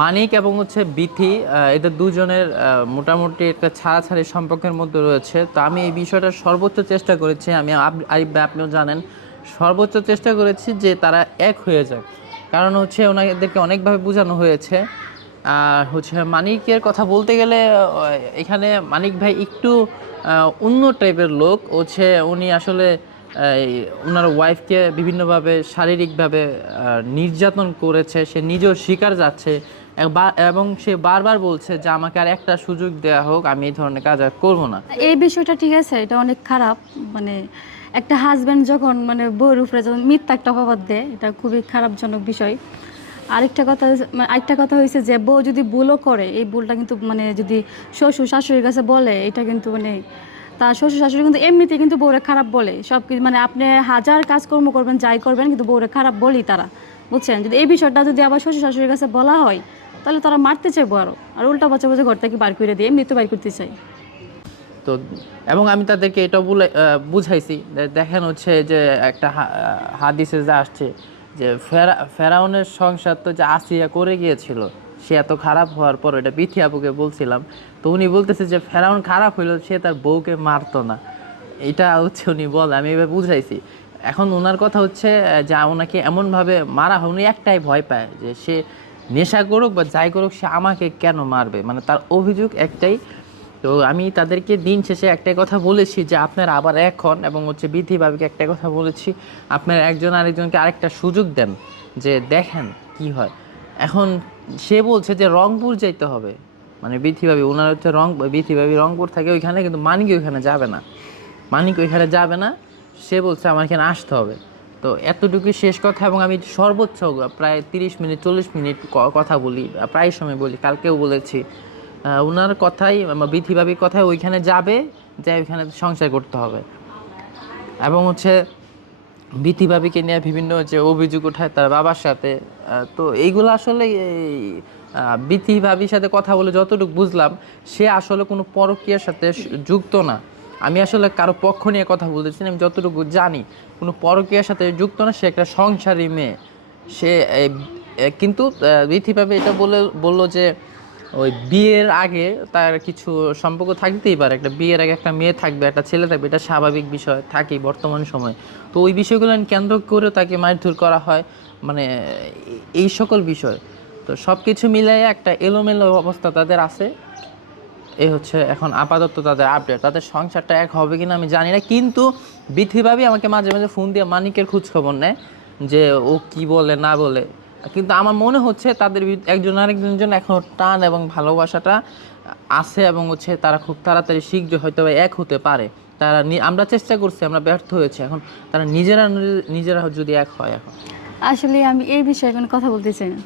মানিক এবং হচ্ছে বিথি এদের দুজনের মোটামুটি একটা ছাড়াছাড়ি সম্পর্কের মধ্যে রয়েছে। তো আমি এই বিষয়টা সর্বোচ্চ চেষ্টা করেছি, আমি আরিফ ভাই আপনিও জানেন, সর্বোচ্চ চেষ্টা করেছি যে তারা এক হয়ে যাক। কারণ হচ্ছে ওনাদেরকে অনেকভাবে বোঝানো হয়েছে। আর হচ্ছে মানিকের কথা বলতে গেলে এখানে মানিক ভাই একটু অন্য টাইপের লোক। হচ্ছে উনি আসলে ওনার ওয়াইফকে বিভিন্নভাবে শারীরিকভাবে নির্যাতন করেছে, সে নিজেও শিকার যাচ্ছে। এবং সে বারবার বলছে যে আমাকে আর একটা সুযোগ দেওয়া হোক, আমি এই ধরনের কাজ আর করব না। এই বিষয়টা ঠিক আছে, এটা অনেক খারাপ। মানে একটা হাজব্যান্ড যখন মানে বউর উপরে যখন মিথ্যা একটা অপবাদ দেয়, এটা খুবই খারাপজনক বিষয়। আরেকটা কথা মানে আরেকটা কথা হয়েছে যে বউ যদি ভুলও করে, এই ভুলটা কিন্তু মানে যদি শ্বশুর শাশুড়ির কাছে বলে, এটা কিন্তু মানে তার শ্বশুর শাশুড়ি কিন্তু এমনিতে কিন্তু বউরে খারাপ বলে। সব কিছু মানে আপনি হাজার কাজকর্ম করবেন, যাই করবেন, কিন্তু বউরে খারাপ বলি তারা। বুঝছেন? যদি এই বিষয়টা যদি আবার শ্বশুর শাশুড়ির কাছে বলা হয় তাহলে তারা মারতে চাইব আরও আর উল্টা বাচ্চা বাচ্চা ঘর থেকে বার করে দিয়ে এমনি তো বার করতে চাই। তো, এবং আমি তাদেরকে এটা বলে বুঝাইছি। দেখেন হচ্ছে যে একটা হাদিসে যা আসছে যে, ফেরা, ফেরাউনের সংসার তো যে আসিয়া করে গিয়েছিল, সে এত খারাপ হওয়ার পর এটা বিথি আপুকে বলছিলাম। তো উনি বলতেছে যে, ফেরাউন খারাপ হইল, সে তার বউকে মারতো না। এটা হচ্ছে উনি বল, আমি এবার বুঝাইছি। এখন ওনার কথা হচ্ছে যে, ওনাকে এমনভাবে মারা হয়, উনি একটাই ভয় পায় যে, সে নেশা করুক বা যাই করুক, সে আমাকে কেন মারবে? মানে তার অভিযোগ একটাই। তো আমি তাদেরকে দিন শেষে একটাই কথা বলেছি যে, আপনারা আবার এখন এবং হচ্ছে বিধি ভাবিকে একটাই কথা বলেছি, আপনারা একজন আরেকজনকে আরেকটা সুযোগ দেন যে দেখেন কি হয়। এখন সে বলছে যে, রংপুর যাইতে হবে। মানে বিথি ভাবি ওনার হচ্ছে রং বিথিভাবি রংপুর থাকে ওইখানে, কিন্তু মানিক ওইখানে যাবে না। মানিক ওইখানে যাবে না। সে বলছে, আমার এখানে আসতে হবে। তো এতটুকু শেষ কথা এবং আমি সর্বোচ্চ প্রায় তিরিশ মিনিট, চল্লিশ মিনিট কথা বলি, প্রায় সময় বলি, কালকেও বলেছি। ওনার কথাই বিথিভাবির কথাই ওইখানে যাবে যে ওইখানে সংসার করতে হবে। এবং হচ্ছে বিথিভাবিকে নিয়ে বিভিন্ন যে অভিযোগ ওঠায় তার বাবার সাথে তো এইগুলো আসলে এই ভাবির সাথে কথা বলে যতটুকু বুঝলাম, সে আসলে কোনো পরকীয়ার সাথে যুক্ত না। আমি আসলে কারও পক্ষ নিয়ে কথা বলতেছি আমি যতটুকু জানি, কোনো পরকীয়ার সাথে যুক্ত না, সে একটা সংসারী মেয়ে। সে কিন্তু বিথি ভাবি এটা বলে, বলল যে ওই বিয়ের আগে তার কিছু সম্পর্ক থাকতেই পারে। একটা বিয়ের আগে একটা মেয়ে থাকবে, একটা ছেলে থাকবে, এটা স্বাভাবিক বিষয়, থাকেই বর্তমান সময়। তো ওই বিষয়গুলো কেন্দ্র করে তাকে মারধর করা হয় মানে এই সকল বিষয়। তো সব কিছু মিলাই একটা এলোমেলো অবস্থা তাদের আছে। এই হচ্ছে এখন আপাতত তাদের আপডেট তাদের সংসারটা এক হবে কিনা আমি জানি না, কিন্তু বিথিভাবি আমাকে মাঝে মাঝে ফোন দিয়ে মানিকের খোঁজ খবর নেয় যে ও কি বলে, না বলে। কিন্তু আমার মনে হচ্ছে তাদের একজন আরেকজনের জন্য এখন টান এবং ভালোবাসাটা আছে এবং হচ্ছে তারা খুব তাড়াতাড়ি শীঘ্র হয়তো এক হতে পারে। তারা আমরা চেষ্টা করছি, আমরা ব্যর্থ হয়েছি এখন। তারা নিজেরা নিজেরা যদি এক হয় এখন। আসলে আমি এই বিষয়ে কথা বলতে চাই না।